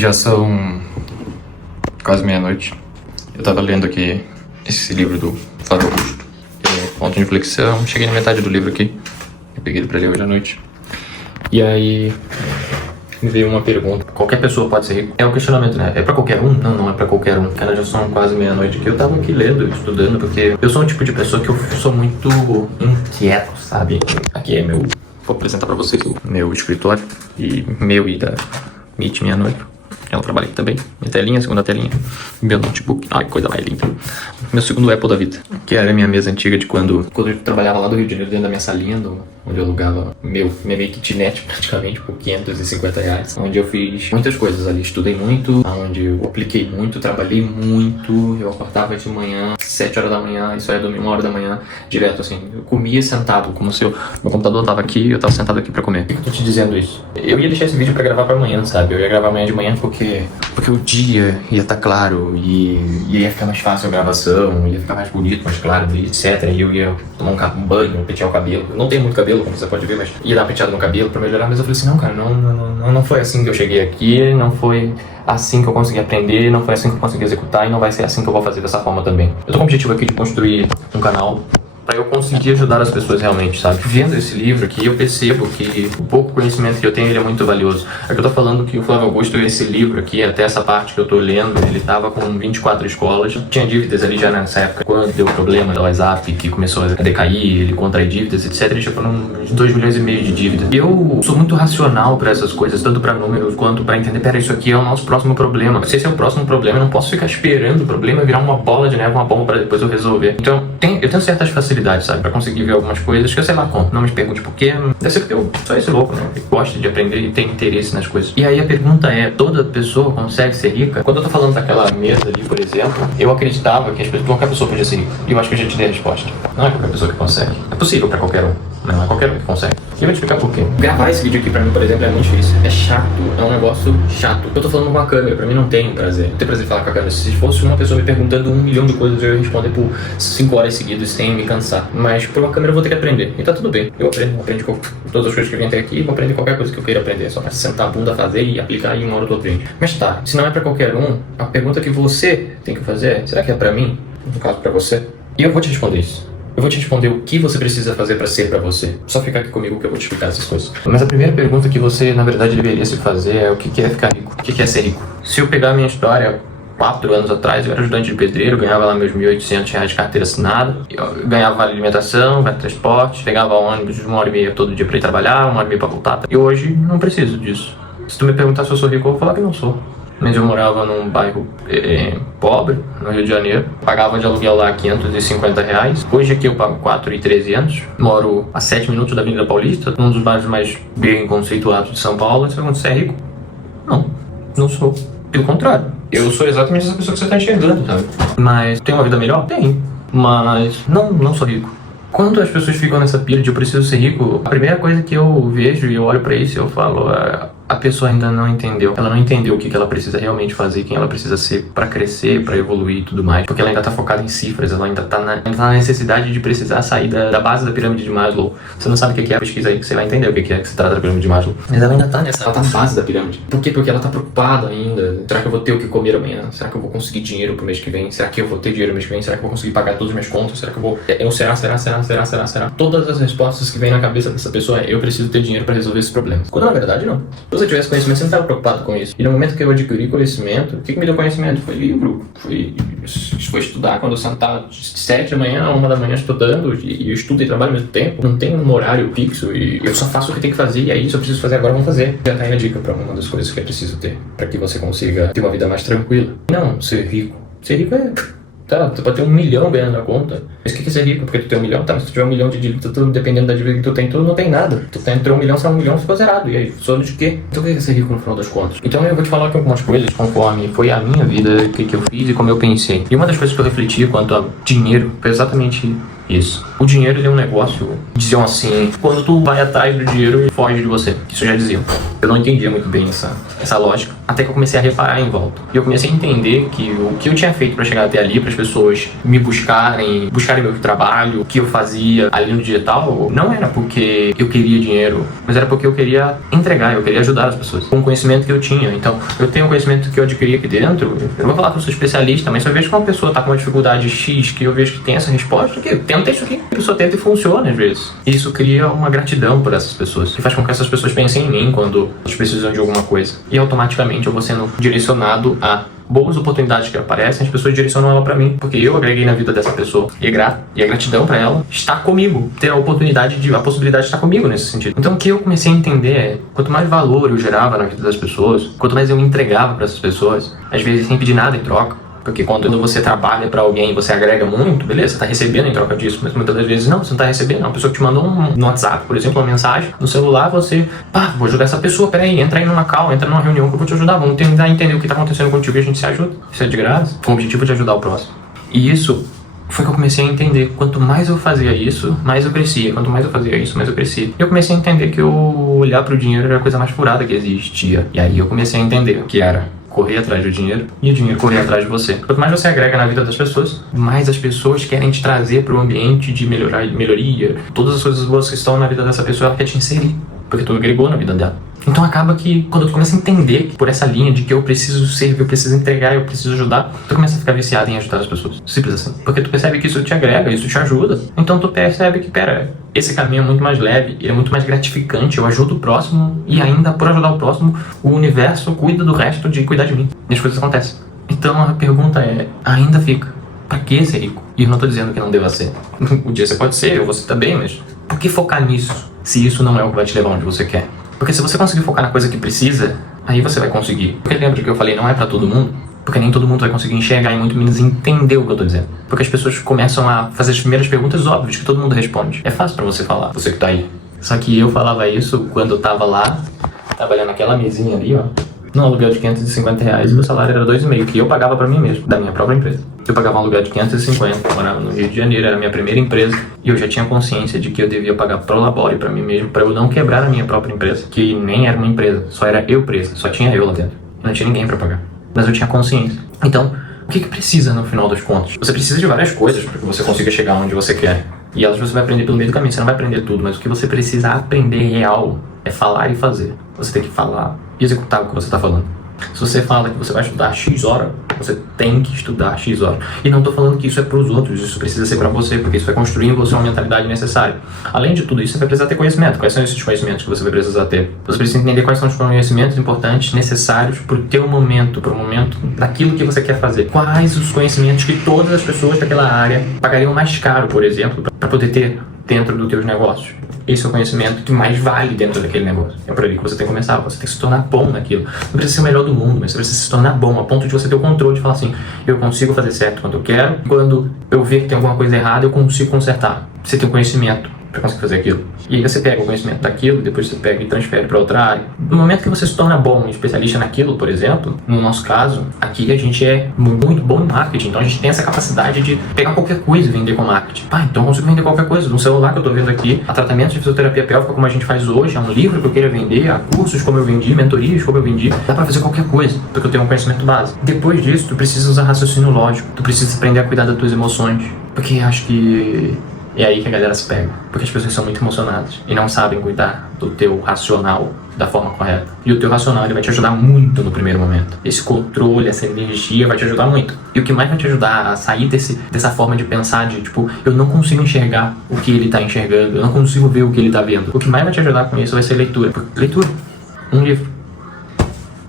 Já são quase meia-noite. Eu tava lendo aqui esse livro do Flávio Augusto, Ponto de Inflexão. Cheguei na metade do livro aqui. Eu peguei ele pra ler hoje à noite. E aí me veio uma pergunta: qualquer pessoa pode ser rico? É um questionamento, né? É pra qualquer um? Não, não é pra qualquer um. Cara, já são quase meia-noite aqui. Eu tava aqui lendo, estudando, porque eu sou um tipo de pessoa que eu sou muito inquieto, sabe? Aqui é meu... Vou apresentar pra vocês o meu escritório. E meu e da Meet, minha noiva. Ela trabalha aqui também. Minha telinha, segunda telinha. Meu notebook. Ai, que coisa mais linda. Meu segundo Apple da vida. Que era a minha mesa antiga de quando eu trabalhava lá do Rio de Janeiro, dentro da minha salinha, onde eu alugava minha meio kitnet, praticamente, por R$550. Onde eu fiz muitas coisas ali. Estudei muito, onde eu apliquei muito, trabalhei muito. Eu acordava de manhã, 7 horas da manhã, e só ia dormir 1 hora da manhã, direto assim. Eu comia sentado, como se meu computador tava aqui e eu tava sentado aqui pra comer. Por que eu tô te dizendo isso? Eu ia deixar esse vídeo pra gravar pra amanhã, sabe? Eu ia gravar amanhã de manhã porque o dia ia estar claro e ia ficar mais fácil a gravação, ia ficar mais bonito, mais claro, etc. E eu ia tomar um banho, pentear o cabelo. Eu não tenho muito cabelo, como você pode ver, mas ia dar uma penteada no cabelo pra melhorar. Mas eu falei assim, não, cara, não foi assim que eu cheguei aqui, não foi assim que eu consegui aprender, não foi assim que eu consegui executar e não vai ser assim que eu vou fazer dessa forma também. Eu tô com o objetivo aqui de construir um canal pra eu conseguir ajudar as pessoas realmente, sabe? Vendo esse livro aqui, eu percebo que o pouco conhecimento que eu tenho, ele é muito valioso. É que eu tô falando que o Flávio Augusto, esse livro aqui, até essa parte que eu tô lendo, ele tava com 24 escolas. Tinha dívidas ali já nessa época, quando deu o problema do WhatsApp, que começou a decair, ele contrai dívidas, etc. Ele chegou uns 2,5 milhões de dívidas. Eu sou muito racional pra essas coisas, tanto pra números quanto pra entender, pera, isso aqui é o nosso próximo problema. Se esse é o próximo problema, eu não posso ficar esperando o problema virar uma bola de neve, uma bomba pra depois eu resolver. Então, eu tenho certas facilidades, sabe, pra conseguir ver algumas coisas que eu sei lá como. Não me pergunte por quê, deve ser porque eu sou esse louco, né, que gosta de aprender e tem interesse nas coisas. E aí a pergunta é, toda pessoa consegue ser rica? Quando eu tô falando daquela mesa ali, por exemplo, eu acreditava que qualquer pessoa podia ser rica. E eu acho que eu já te dei a resposta. Não é qualquer pessoa que consegue. É possível pra qualquer um. Não é qualquer um que consegue. E eu vou te explicar por quê. Gravar esse vídeo aqui pra mim, por exemplo, é muito difícil. É chato, é um negócio chato. Eu tô falando com a câmera, pra mim não tem prazer. Não tem prazer em falar com a câmera. Se fosse uma pessoa me perguntando 1 milhão de coisas, eu ia responder por 5 horas seguidas sem me cansar. Mas por uma câmera eu vou ter que aprender. E tá tudo bem. Eu aprendo com todas as coisas que eu vim até aqui, vou aprender qualquer coisa que eu queira aprender. É só pra sentar a bunda, fazer e aplicar e 1 hora eu tô aprendendo. Mas tá, se não é pra qualquer um, a pergunta que você tem que fazer é, será que é pra mim? No caso, pra você? E eu vou te responder isso. Eu vou te responder o que você precisa fazer pra ser pra você. Só ficar aqui comigo que eu vou te explicar essas coisas. Mas a primeira pergunta que você, na verdade, deveria se fazer é o que é ficar rico? O que é ser rico? Se eu pegar a minha história, 4 anos atrás, eu era ajudante de pedreiro, ganhava lá meus R$1.800 de carteira assinada, eu ganhava vale alimentação, vale transporte, pegava ônibus de 1h30 todo dia pra ir trabalhar, 1h30 pra voltar. E hoje, não preciso disso. Se tu me perguntar se eu sou rico, eu vou falar que não sou. Mas eu morava num bairro pobre, no Rio de Janeiro. Pagava de aluguel lá R$550. Hoje aqui eu pago R$4.300. Moro a 7 minutos da Avenida Paulista, num dos bairros mais bem conceituados de São Paulo. Você pergunta se é rico? Não sou. Pelo contrário. Eu sou exatamente essa pessoa que você está enxergando, sabe? Mas tem uma vida melhor? Tem. Mas não sou rico. Quando as pessoas ficam nessa pilha de eu preciso ser rico, a primeira coisa que eu vejo e eu olho pra isso e eu falo, a pessoa ainda não entendeu. Ela não entendeu o que ela precisa realmente fazer, quem ela precisa ser pra crescer, pra evoluir e tudo mais. Porque ela ainda tá focada em cifras, ela ainda tá na necessidade de precisar sair da base da pirâmide de Maslow. Você não sabe o que é a pesquisa aí, que você vai entender o que se trata da pirâmide de Maslow. Mas ela ainda tá ela tá na base da pirâmide. Por quê? Porque ela tá preocupada ainda. Será que eu vou ter o que comer amanhã? Será que eu vou conseguir dinheiro pro mês que vem? Será que eu vou ter dinheiro no mês que vem? Será que eu vou conseguir pagar todas as minhas contas? Será que eu vou... Será? Todas as respostas que vêm na cabeça dessa pessoa é, eu preciso ter dinheiro pra resolver esses problemas. Quando na verdade não. Se você tivesse conhecimento, você não estava preocupado com isso. E no momento que eu adquiri conhecimento, o que me deu conhecimento? Foi livro. Foi estudar. Quando eu sentava de 7 da manhã a 1 da manhã estudando, e eu estudo e trabalho ao mesmo tempo, não tenho um horário fixo e eu só faço o que tem que fazer, e aí se eu preciso fazer agora, vamos fazer. Já tá aí a dica pra uma das coisas que é preciso ter, pra que você consiga ter uma vida mais tranquila. Não ser rico. Ser rico é... Tá, tu pode ter 1 milhão ganhando na conta. Mas o que é ser rico? Porque tu tem 1 milhão? Tá, mas se tu tiver 1 milhão de dívida, tu, dependendo da dívida que tu tem, tu não tem nada. Tu entrou 1 milhão, sai 1 milhão, ficou zerado. E aí, só de quê? Então o que é ser rico no final das contas? Então eu vou te falar aqui algumas coisas conforme foi a minha vida, o que eu fiz e como eu pensei. E uma das coisas que eu refleti quanto a dinheiro foi exatamente isso. O dinheiro, ele é um negócio, diziam assim, quando tu vai atrás do dinheiro, ele foge de você. Isso já diziam. Eu não entendia muito bem essa lógica. Até que eu comecei a reparar em volta. E eu comecei a entender que o que eu tinha feito para chegar até ali, para as pessoas me buscarem meu trabalho, o que eu fazia ali no digital, não era porque eu queria dinheiro, mas era porque eu queria entregar, eu queria ajudar as pessoas com o conhecimento que eu tinha. Então, eu tenho o conhecimento que eu adquiri aqui dentro, eu não vou falar que eu sou especialista, mas se eu vejo que uma pessoa tá com uma dificuldade X, que eu vejo que tem essa resposta, que tenta isso aqui, a pessoa tenta e funciona às vezes. E isso cria uma gratidão por essas pessoas, que faz com que essas pessoas pensem em mim quando elas precisam de alguma coisa. E automaticamente eu vou sendo direcionado a boas oportunidades que aparecem, as pessoas direcionam ela pra mim, porque eu agreguei na vida dessa pessoa. E a gratidão pra ela estar comigo, ter a possibilidade de estar comigo nesse sentido. Então o que eu comecei a entender é, quanto mais valor eu gerava na vida das pessoas, quanto mais eu entregava pra essas pessoas, às vezes sem pedir nada em troca. Porque quando você trabalha pra alguém e você agrega muito, beleza, você tá recebendo em troca disso, mas muitas das vezes não, você não tá recebendo. Uma pessoa que te mandou no WhatsApp, por exemplo, uma mensagem, no celular, você, vou ajudar essa pessoa, peraí, entra aí numa call, entra numa reunião que eu vou te ajudar, vamos tentar entender o que tá acontecendo contigo e a gente se ajuda. Isso é de graça, com o objetivo de ajudar o próximo. E isso foi que eu comecei a entender. Quanto mais eu fazia isso, mais eu crescia. Quanto mais eu fazia isso, mais eu crescia. E eu comecei a entender que eu olhar pro dinheiro era a coisa mais furada que existia. E aí eu comecei a entender o que era correr atrás do dinheiro e o dinheiro correr atrás de você. Quanto mais você agrega na vida das pessoas, mais as pessoas querem te trazer para o ambiente de melhoria. Todas as coisas boas que estão na vida dessa pessoa, ela quer te inserir, porque tu agregou na vida dela. Então acaba que quando tu começa a entender que por essa linha de que eu preciso servir, eu preciso entregar, eu preciso ajudar, tu começa a ficar viciado em ajudar as pessoas. Simples assim. Porque tu percebe que isso te agrega, isso te ajuda. Então tu percebe que, esse caminho é muito mais leve, ele é muito mais gratificante, eu ajudo o próximo e ainda por ajudar o próximo, o universo cuida do resto de cuidar de mim. E as coisas acontecem. Então a pergunta é, ainda fica, pra que ser rico? E eu não tô dizendo que não deva ser. Um dia você pode ser, você também, mas por que focar nisso, se isso não é o que vai te levar onde você quer? Porque se você conseguir focar na coisa que precisa, aí você vai conseguir. Porque lembra que eu falei, não é pra todo mundo? Porque nem todo mundo vai conseguir enxergar e muito menos entender o que eu tô dizendo. Porque as pessoas começam a fazer as primeiras perguntas óbvias que todo mundo responde. É fácil pra você falar, você que tá aí. Só que eu falava isso quando eu tava lá, trabalhando naquela mesinha ali, ó, num aluguel de R$550 e meu salário era 2,5, que eu pagava pra mim mesmo, da minha própria empresa. Eu pagava um aluguel de 550, morava no Rio de Janeiro, era a minha primeira empresa, e eu já tinha consciência de que eu devia pagar pro labore pra mim mesmo, pra eu não quebrar a minha própria empresa, que nem era uma empresa, só era eu presa, só tinha eu lá dentro, não tinha ninguém pra pagar, mas eu tinha consciência. Então, o que precisa no final das contas? Você precisa de várias coisas para que você consiga chegar onde você quer, e elas você vai aprender pelo meio do caminho, você não vai aprender tudo, mas o que você precisa aprender real é falar e fazer. Você tem que falar e executar o que você está falando. Se você fala que você vai estudar X hora, você tem que estudar X hora. E não estou falando que isso é para os outros, isso precisa ser para você, porque isso vai construir em você uma mentalidade necessária. Além de tudo isso, você vai precisar ter conhecimento. Quais são esses conhecimentos que você vai precisar ter? Você precisa entender quais são os conhecimentos importantes, necessários para o teu momento, para o momento daquilo que você quer fazer. Quais os conhecimentos que todas as pessoas daquela área pagariam mais caro, por exemplo, para poder ter dentro dos teus negócios. Esse é o conhecimento que mais vale dentro daquele negócio. É por ali que você tem que começar. Você tem que se tornar bom naquilo. Não precisa ser o melhor do mundo, mas você precisa se tornar bom a ponto de você ter o controle de falar assim, eu consigo fazer certo quando eu quero, quando eu ver que tem alguma coisa errada, eu consigo consertar. Você tem o conhecimento para conseguir fazer aquilo. E aí você pega o conhecimento daquilo, depois você pega e transfere para outra área. No momento que você se torna bom, especialista naquilo, por exemplo, no nosso caso, aqui a gente é muito bom em marketing, então a gente tem essa capacidade de pegar qualquer coisa e vender com marketing. Então eu consigo vender qualquer coisa. No celular que eu tô vendo aqui, há tratamentos de fisioterapia pélvica como a gente faz hoje, há um livro que eu queira vender, há cursos como eu vendi, mentorias como eu vendi, dá pra fazer qualquer coisa, porque eu tenho um conhecimento básico. Depois disso, tu precisa usar raciocínio lógico, tu precisa aprender a cuidar das tuas emoções, porque acho que é aí que a galera se pega, porque as pessoas são muito emocionadas e não sabem cuidar do teu racional da forma correta. E o teu racional ele vai te ajudar muito no primeiro momento. Esse controle, essa energia vai te ajudar muito. E o que mais vai te ajudar a sair dessa forma de pensar de tipo, eu não consigo enxergar o que ele tá enxergando, eu não consigo ver o que ele tá vendo. O que mais vai te ajudar com isso vai ser leitura. Leitura. Um livro.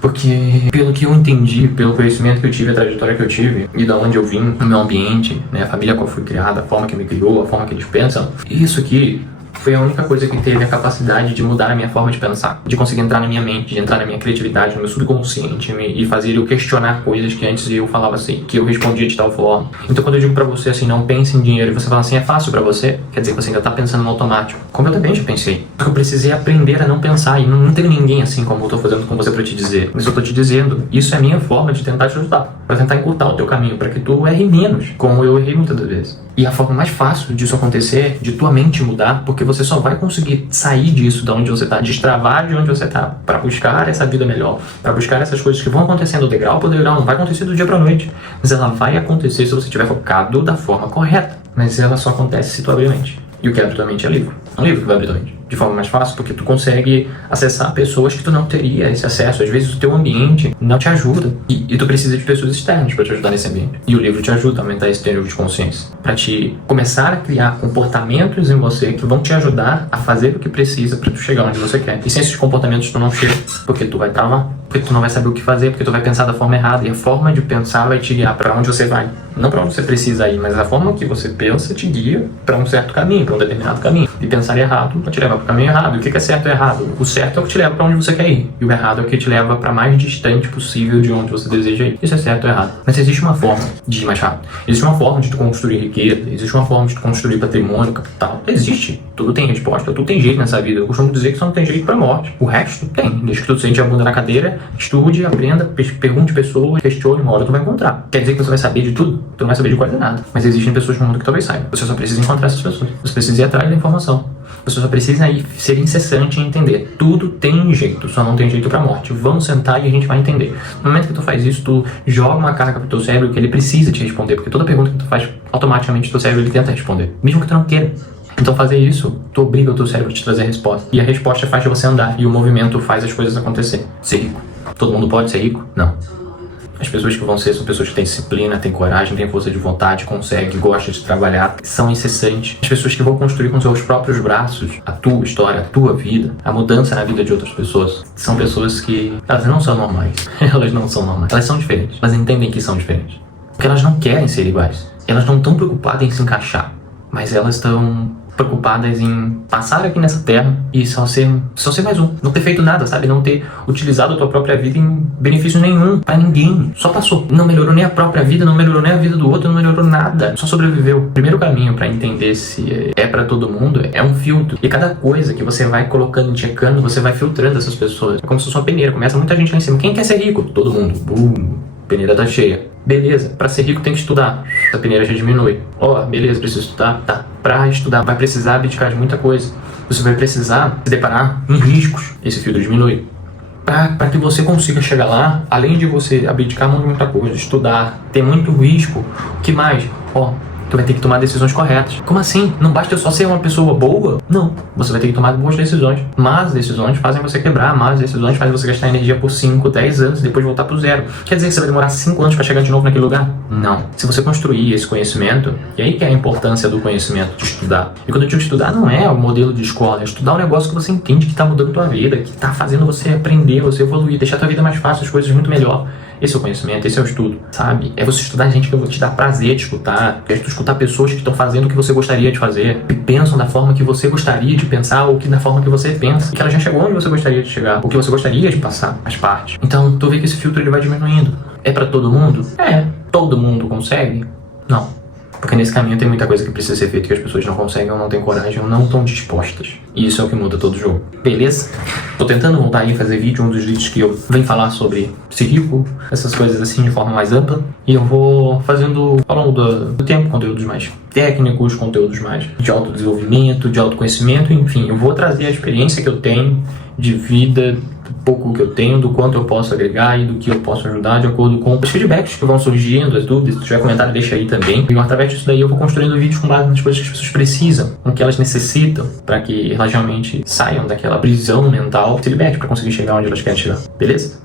Porque, pelo que eu entendi, pelo conhecimento que eu tive, a trajetória que eu tive, e da onde eu vim, no meu ambiente, né, a família qual fui criada, a forma que me criou, a forma que eles pensam, isso aqui foi a única coisa que teve a capacidade de mudar a minha forma de pensar, de conseguir entrar na minha mente, de entrar na minha criatividade, no meu subconsciente e fazer eu questionar coisas que antes eu falava assim, que eu respondia de tal forma. Então quando eu digo pra você assim, não pense em dinheiro, e você fala assim, é fácil pra você, quer dizer que você ainda tá pensando no automático. Como eu também já pensei. Porque eu precisei aprender a não pensar, e não teve ninguém assim como eu tô fazendo com você pra te dizer. Mas eu tô te dizendo, isso é a minha forma de tentar te ajudar. para tentar encurtar o teu caminho, para que tu erre menos, como eu errei muitas das vezes. E a forma mais fácil disso acontecer, de tua mente mudar, porque você só vai conseguir sair disso, de onde você tá, destravar de onde você tá, para buscar essa vida melhor, para buscar essas coisas que vão acontecendo degrau por degrau. Não vai acontecer do dia pra noite, mas ela vai acontecer se você estiver focado da forma correta. Mas ela só acontece se tu abrir a mente. E o que abre tua mente é livro. É um livro que vai abrir tua mente de forma mais fácil, porque tu consegue acessar pessoas que tu não teria esse acesso. Às vezes o teu ambiente não te ajuda e tu precisa de pessoas externas para te ajudar nesse ambiente. E o livro te ajuda a aumentar esse teu nível de consciência, para te começar a criar comportamentos em você que vão te ajudar a fazer o que precisa para tu chegar onde você quer. E sem esses comportamentos tu não chega, porque tu vai travar, porque tu não vai saber o que fazer, porque tu vai pensar da forma errada, e a forma de pensar vai te guiar para onde você vai. Não para onde você precisa ir, mas a forma que você pensa te guia para um certo caminho, para um determinado caminho. E pensar errado vai te levar para o caminho errado. E o que é certo e errado? O certo é o que te leva para onde você quer ir, e o errado é o que te leva para mais distante possível de onde você deseja ir. Isso é certo ou errado. Mas existe uma forma de ir mais rápido. Existe uma forma de tu construir riqueza, existe uma forma de tu construir patrimônio, capital. Existe. Tudo tem resposta, tudo tem jeito nessa vida. Eu costumo dizer que só não tem jeito pra morte. O resto tem. Desde que tu sente a bunda na cadeira, estude, aprenda, pergunte pessoas, questione, uma hora tu vai encontrar. Quer dizer que você vai saber de tudo? Tu não vai saber de quase nada. Mas existem pessoas no mundo que talvez saibam. Você só precisa encontrar essas pessoas. Você precisa ir atrás da informação. Você só precisa ir ser incessante em entender. Tudo tem jeito, só não tem jeito pra morte. Vamos sentar e a gente vai entender. No momento que tu faz isso, tu joga uma carga pro teu cérebro que ele precisa te responder, porque toda pergunta que tu faz, automaticamente teu cérebro ele tenta responder, mesmo que tu não queira. Então fazer isso, tu obriga o teu cérebro a te trazer a resposta. E a resposta faz você andar, e o movimento faz as coisas acontecer. Ser rico. Todo mundo pode ser rico? Não. As pessoas que vão ser são pessoas que têm disciplina, têm coragem, têm força de vontade, conseguem, gostam de trabalhar, são incessantes. As pessoas que vão construir com seus próprios braços a tua história, a tua vida, a mudança na vida de outras pessoas, são pessoas que elas não são normais. Elas não são normais. Elas são diferentes. Elas entendem que são diferentes. Porque elas não querem ser iguais. Elas não estão preocupadas em se encaixar, mas elas estão preocupadas em passar aqui nessa terra e só ser mais um. Não ter feito nada, sabe? Não ter utilizado a tua própria vida em benefício nenhum pra ninguém. Só passou. Não melhorou nem a própria vida, não melhorou nem a vida do outro, não melhorou nada. Só sobreviveu. O primeiro caminho pra entender se é pra todo mundo é um filtro. E cada coisa que você vai colocando, checando, você vai filtrando essas pessoas. É como se fosse uma peneira. Começa muita gente lá em cima. Quem quer ser rico? Todo mundo. Peneira tá cheia. Beleza, pra ser rico tem que estudar. Essa peneira já diminui. Beleza, preciso estudar? Tá. Pra estudar vai precisar abdicar de muita coisa. Você vai precisar se deparar em riscos. Esse filtro diminui. Pra que você consiga chegar lá, além de você abdicar de muita coisa, estudar, ter muito risco, o que mais? Tu vai ter que tomar decisões corretas. Como assim? Não basta eu só ser uma pessoa boa? Não. Você vai ter que tomar boas decisões. Más decisões fazem você quebrar. Más decisões fazem você gastar energia por 5, 10 anos e depois voltar pro zero. Quer dizer que você vai demorar 5 anos para chegar de novo naquele lugar? Não. Se você construir esse conhecimento, e aí que é a importância do conhecimento, de estudar. E quando eu digo estudar, não é o modelo de escola. É estudar um negócio que você entende que tá mudando tua vida, que tá fazendo você aprender, você evoluir, deixar tua vida mais fácil, as coisas muito melhor. Esse é o conhecimento, esse é o estudo, sabe? É você estudar gente que te dá prazer de escutar, é tu escutar pessoas que estão fazendo o que você gostaria de fazer, que pensam da forma que você gostaria de pensar, ou que da forma que você pensa, que ela já chegou onde você gostaria de chegar, o que você gostaria de passar, as partes. Então, tu vê que esse filtro ele vai diminuindo. É pra todo mundo? Todo mundo consegue? Não. Porque nesse caminho tem muita coisa que precisa ser feita que as pessoas não conseguem, ou não têm coragem, ou não estão dispostas. E isso é o que muda todo o jogo. Beleza? Tô tentando voltar aí a fazer vídeo, um dos vídeos que eu venho falar sobre ser rico, essas coisas assim de forma mais ampla. E eu vou fazendo ao longo do tempo conteúdos mais técnicos, conteúdos mais de autodesenvolvimento, de autoconhecimento, enfim. Eu vou trazer a experiência que eu tenho de vida, do pouco que eu tenho, do quanto eu posso agregar e do que eu posso ajudar de acordo com os feedbacks que vão surgindo, as dúvidas. Se tiver comentário, deixa aí também. E através disso daí eu vou construindo vídeos com base nas coisas que as pessoas precisam, com que elas necessitam, para que elas realmente saiam daquela prisão mental, feedback, para conseguir chegar onde elas querem chegar. Beleza?